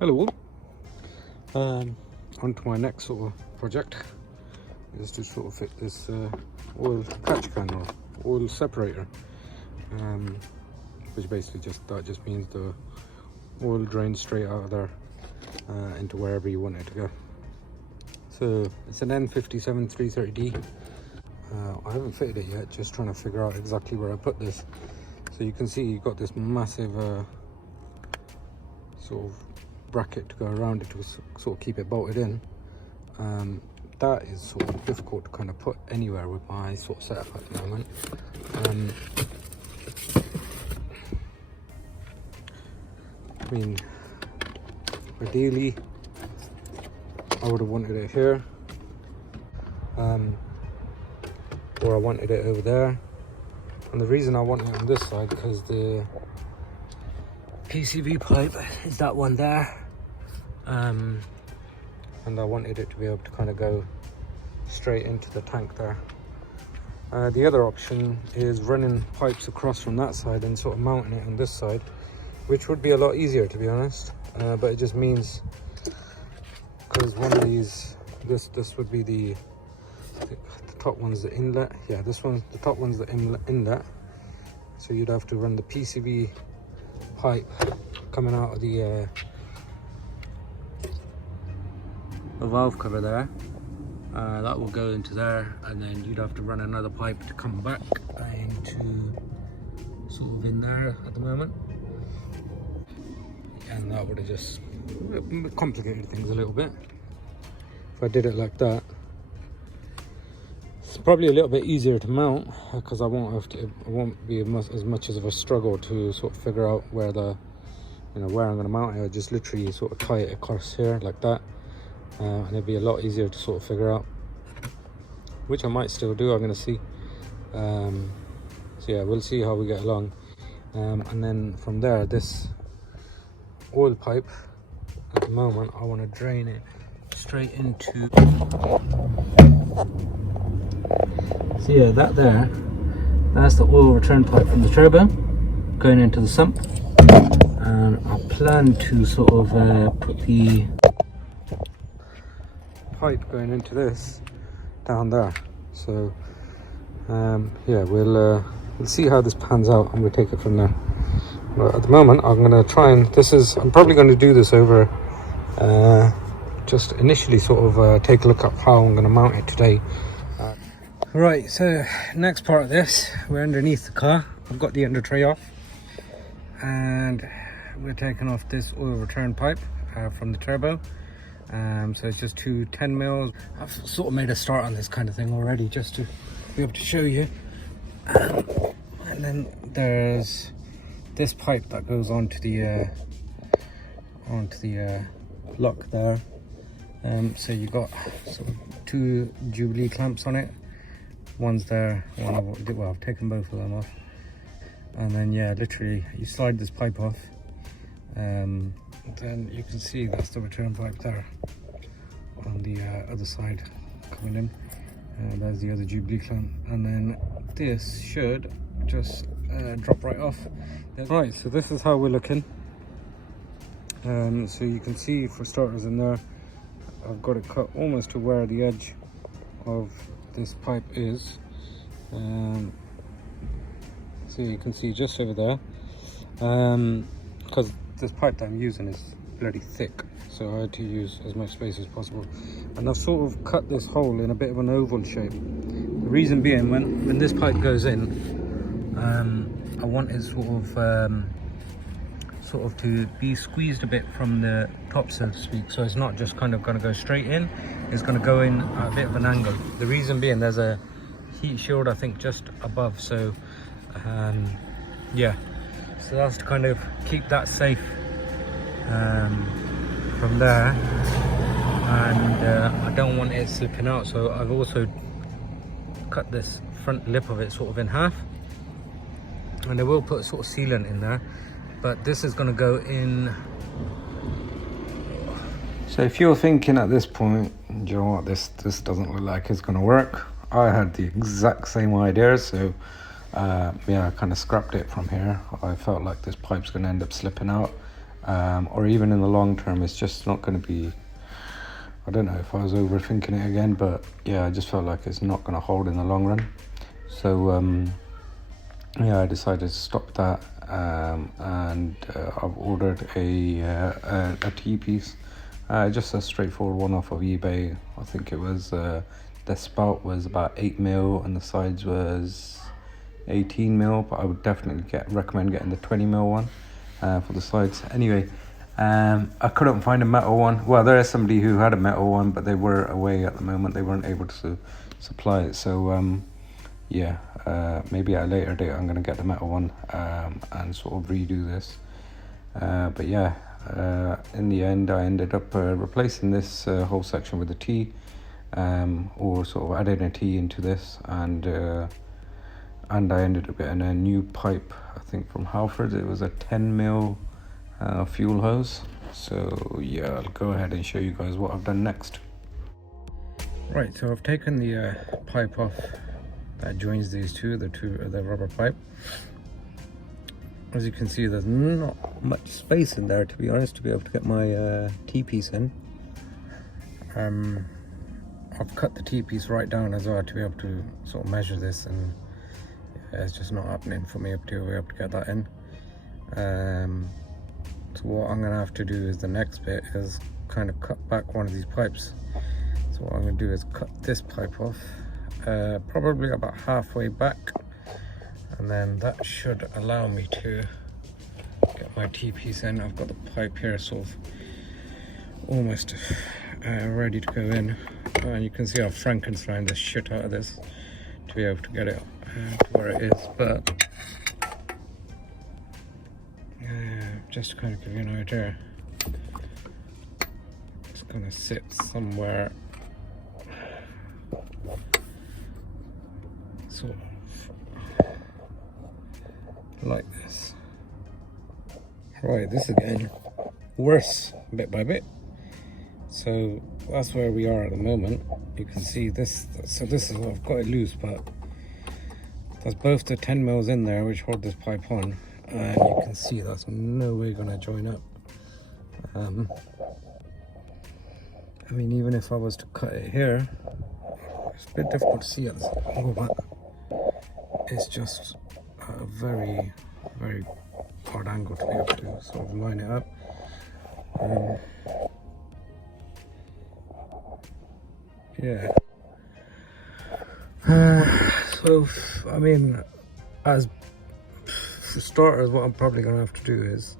Hello all. On to my next sort of project is to sort of fit this oil catch can or oil separator, which basically just means the oil drains straight out of there into wherever you want it to go. So it's an N57 330D. I haven't fitted it yet, just trying to figure out exactly where I put this. So you can see you've got this massive sort of bracket to go around it to sort of keep it bolted in. That is sort of difficult to kind of put anywhere with my sort of setup at the moment. I mean, ideally I would have wanted it here, or I wanted it over there. And the reason I want it on this side because the PCV pipe is that one there, and I wanted it to be able to kind of go straight into the tank there. The other option is running pipes across from that side and sort of mounting it on this side, which would be a lot easier, to be honest, but it just means, because one of these, this would be the top one's the inlet. Yeah, this one, the top one's the inlet, so you'd have to run the PCV pipe coming out of the valve cover there. That will go into there, and then you'd have to run another pipe to come back into sort of in there at the moment, and that would have just complicated things a little bit. If I did it like that, it's probably a little bit easier to mount because I won't be as much of a struggle to sort of figure out where where I'm going to mount it. I just literally sort of tie it across here like that, and it'd be a lot easier to sort of figure out, which I might still do. I'm going to see. So yeah, we'll see how we get along, and then from there, this oil pipe at the moment I want to drain it straight into. So yeah, that's the oil return pipe from the turbo going into the sump, and I plan to sort of put the pipe going into this down there. So yeah, we'll see how this pans out and we'll take it from there. But at the moment I'm going to try and I'm probably going to do this over just initially sort of take a look at how I'm going to mount it today. Right, so next part of this, we're underneath the car. I've got the under tray off, and we're taking off this oil return pipe from the turbo. So it's just two 10 mils. I've sort of made a start on this kind of thing already just to be able to show you. And then there's this pipe that goes onto the lock there. So you've got sort of two Jubilee clamps on it. One's there, I've taken both of them off. And then yeah, literally you slide this pipe off, then you can see that's the return pipe there on the other side coming in. There's the other Jubilee clamp, and then this should just drop right off. Right, so this is how we're looking. So you can see, for starters, in there I've got it cut almost to where the edge of this pipe is. So you can see just over there, because this pipe that I'm using is bloody thick, so I had to use as much space as possible, and I've sort of cut this hole in a bit of an oval shape. The reason being, when this pipe goes in, I want it sort of to be squeezed a bit from the top, so to speak, so it's not just kind of going to go straight in, it's going to go in at a bit of an angle. The reason being, there's a heat shield I think just above, so yeah, so that's to kind of keep that safe from there, and I don't want it slipping out, so I've also cut this front lip of it sort of in half, and I will put a sort of sealant in there, but this is going to go in. So if you're thinking at this point, do you know what, this doesn't look like it's going to work, I had the exact same idea, so yeah, I kind of scrapped it from here. I felt like this pipe's going to end up slipping out, or even in the long term, it's just not going to be. I don't know if I was overthinking it again, but yeah, I just felt like it's not going to hold in the long run. So yeah, I decided to stop that, and I've ordered a T-piece, just a straightforward one off of eBay. I think it was the spout was about 8mm and the sides was 18mm, but I would definitely recommend getting the 20mm one for the sides. Anyway, I couldn't find a metal one. Well, there is somebody who had a metal one, but they were away at the moment. They weren't able to supply it. So yeah, maybe at a later date I'm gonna get the metal one and sort of redo this. But yeah, in the end I ended up replacing this whole section with a T, or sort of adding a T into this, and I ended up getting a new pipe, I think from Halford. It was a 10mm fuel hose. So yeah, I'll go ahead and show you guys what I've done next. Right, so I've taken the pipe off that joins these two, the rubber pipe. As you can see, there's not much space in there, to be honest, to be able to get my T-piece in. I've cut the T-piece right down as well to be able to sort of measure this, and it's just not happening for me to be able to get that in. So what I'm gonna have to do is the next bit is kind of cut back one of these pipes. So what I'm gonna do is cut this pipe off, probably about halfway back, and then that should allow me to get my T-piece in. I've got the pipe here sort of almost ready to go in, and you can see I've Frankenstein the shit out of this to be able to get it to where it is. But just to kind of give you an idea, it's gonna sit somewhere sort of like this. Right, this is getting worse bit by bit. So that's where we are at the moment. You can see this, so this is what I've got it loose, but there's both the 10mm in there which hold this pipe on, and you can see that's no way gonna join up. I mean, even if I was to cut it here, it's a bit difficult to see at this angle, but it's just a very, very hard angle to be able to sort of line it up. Yeah. So, I mean, as for starters, what I'm probably going to have to do is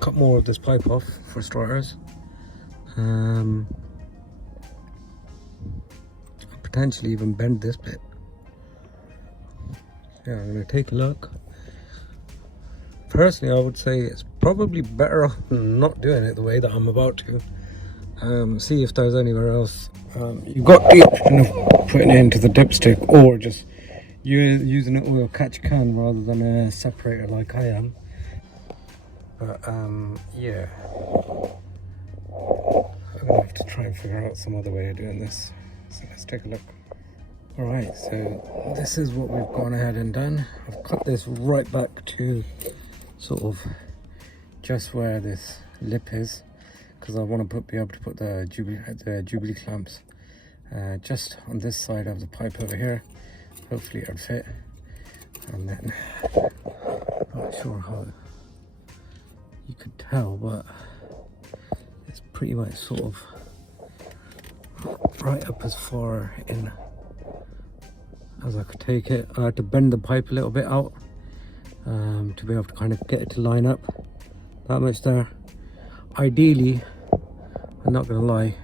cut more of this pipe off, for starters. Potentially even bend this bit. Yeah, I'm going to take a look. Personally, I would say it's probably better off not doing it the way that I'm about to. See if there's anywhere else. You've got the option of putting it into the dipstick, or just using an oil catch can rather than a separator like I am. But yeah, I'm gonna have to try and figure out some other way of doing this. So let's take a look. Alright, so this is what we've gone ahead and done. I've cut this right back to sort of just where this lip is, because I want to be able to put the Jubilee clamps just on this side of the pipe over here. Hopefully it'll fit. And then, not sure how you could tell, but it's pretty much sort of right up as far in as I could take it. I had to bend the pipe a little bit out to be able to kind of get it to line up that much there. Ideally, I'm not gonna lie,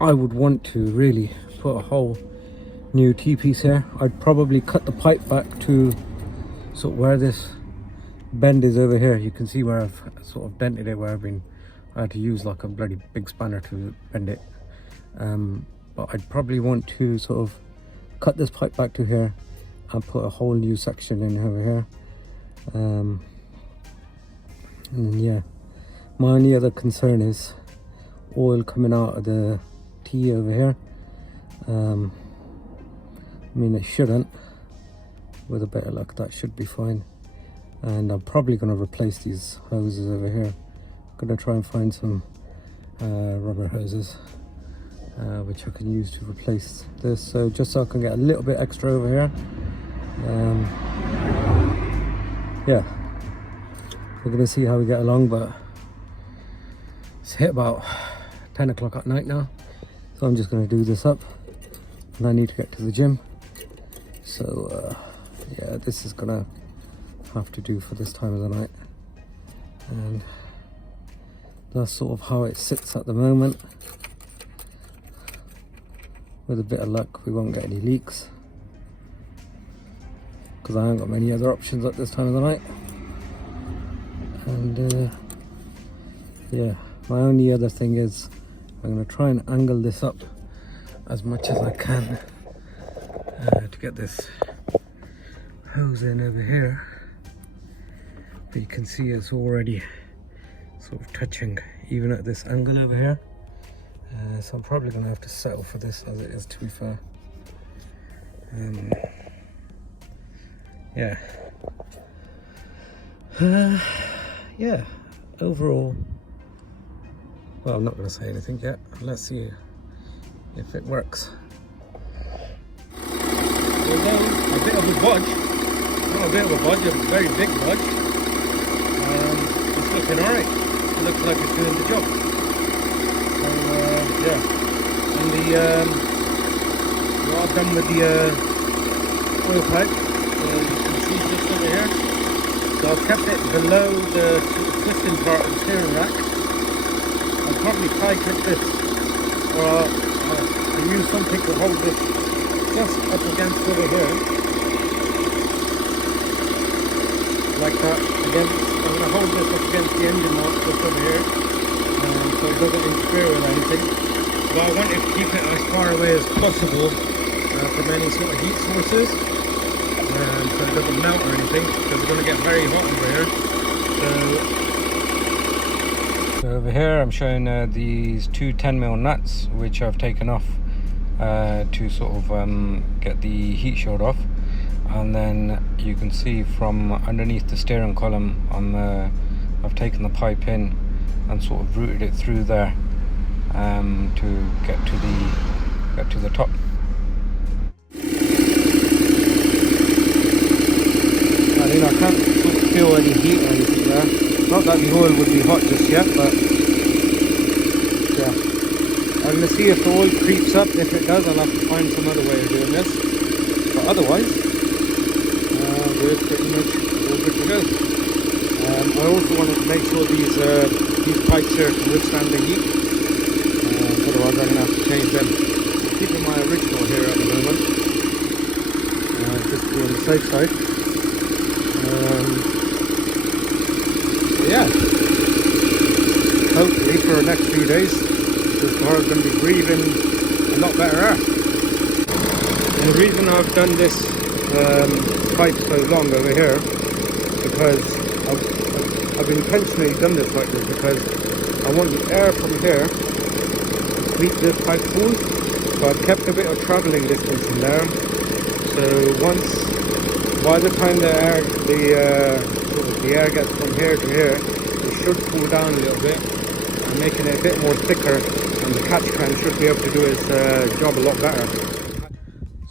I would want to really put a whole new T-piece here. I'd probably cut the pipe back to sort of where this bend is over here. You can see where I've sort of dented it, where I had to use like a bloody big spanner to bend it. But I'd probably want to sort of cut this pipe back to here and put a whole new section in over here. And then yeah, my only other concern is oil coming out of the T over here. I mean, it shouldn't. With a bit of luck, that should be fine. and I'm probably going to replace these hoses over here. I'm going to try and find some rubber hoses which I can use to replace this, so just so I can get a little bit extra over here. Yeah, we're going to see how we get along, but it's hit about 10 o'clock at night now, so I'm just going to do this up, and I need to get to the gym. So yeah, this is gonna have to do for this time of the night, and that's sort of how it sits at the moment. With a bit of luck, we won't get any leaks, because I haven't got many other options at this time of the night. And yeah, my only other thing is I'm going to try and angle this up as much as I can to get this hose in over here. But you can see it's already sort of touching even at this angle over here. So I'm probably going to have to settle for this as it is, to be fair. Yeah. Yeah, overall, well, I'm not going to say anything yet. Let's see if it works. Although a bit of a budge, not a bit of a budge, a very big budge, it's looking alright. It looks like it's doing the job. So yeah, and what I've done with the oil pipe, you can see just over here. So I've kept it below the twisting part of the steering rack. I'll probably tie clip this, or I'll use something to hold this just up against over here, like that. Again, I'm going to hold this up against the engine mount just over here, so it doesn't interfere with anything. But I wanted to keep it as far away as possible from any sort of heat sources. So it doesn't melt or anything, because it's going to get very hot over here. So over here I'm showing these two 10mm nuts which I've taken off to sort of get the heat shield off, and then you can see from underneath the steering column I've taken the pipe in and sort of routed it through there to get to the top. I can't sort of feel any heat or anything there. Not that the oil would be hot just yet, but yeah. I'm going to see if the oil creeps up. If it does, I'll have to find some other way of doing this. But otherwise, we're pretty much all good to go. I also wanted to make sure these pipes here can withstand the heat. Otherwise, I'm going to have to change them. I'm keeping my original here at the moment, just to be on the safe side. Yeah, hopefully for the next few days this car is going to be breathing a lot better air. And the reason I've done this pipe so long over here, because I've intentionally done this like this, because I want the air from here to sweep this pipe full. So I've kept a bit of travelling distance in there, so by the time the air gets from here to here, it should cool down a little bit, and making it a bit more thicker, and the catch can should be able to do its job a lot better.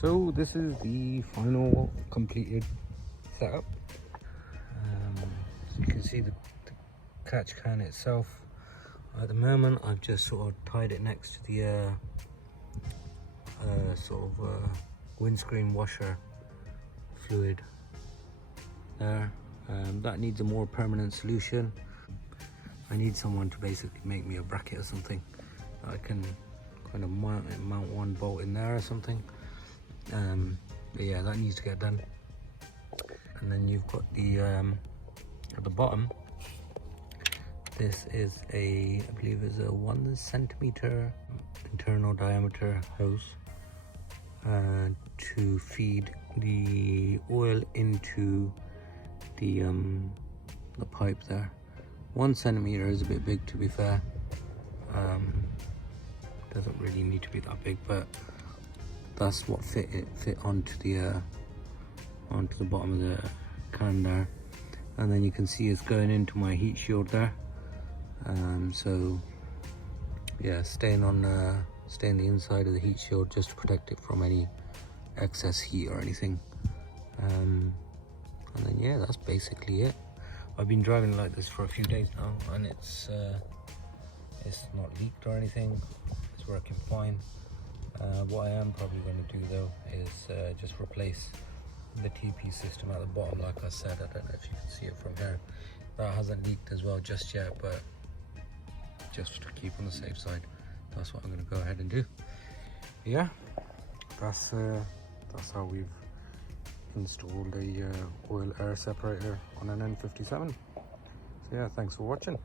So this is the final completed setup. So you can see the catch can itself. At the moment I've just sort of tied it next to the windscreen washer fluid there. That needs a more permanent solution. I need someone to basically make me a bracket or something that I can kind of mount one bolt in there or something. But yeah, that needs to get done. And then you've got the at the bottom, this is I believe is a 1 centimeter internal diameter hose to feed the oil into the pipe there. 1 centimeter is a bit big, to be fair. Doesn't really need to be that big, but that's what fit onto the bottom of the can there. and then you can see it's going into my heat shield there. So yeah, staying on the inside of the heat shield just to protect it from any excess heat or anything. And then yeah, that's basically it. I've been driving like this for a few days now, and it's not leaked or anything. It's working fine. What I am probably going to do though is just replace the TP system at the bottom. Like I said, I don't know if you can see it from here, that hasn't leaked as well just yet, but just to keep on the safe side, that's what I'm going to go ahead and do. Yeah, that's how we've installed a oil air separator on an N57. So yeah, thanks for watching.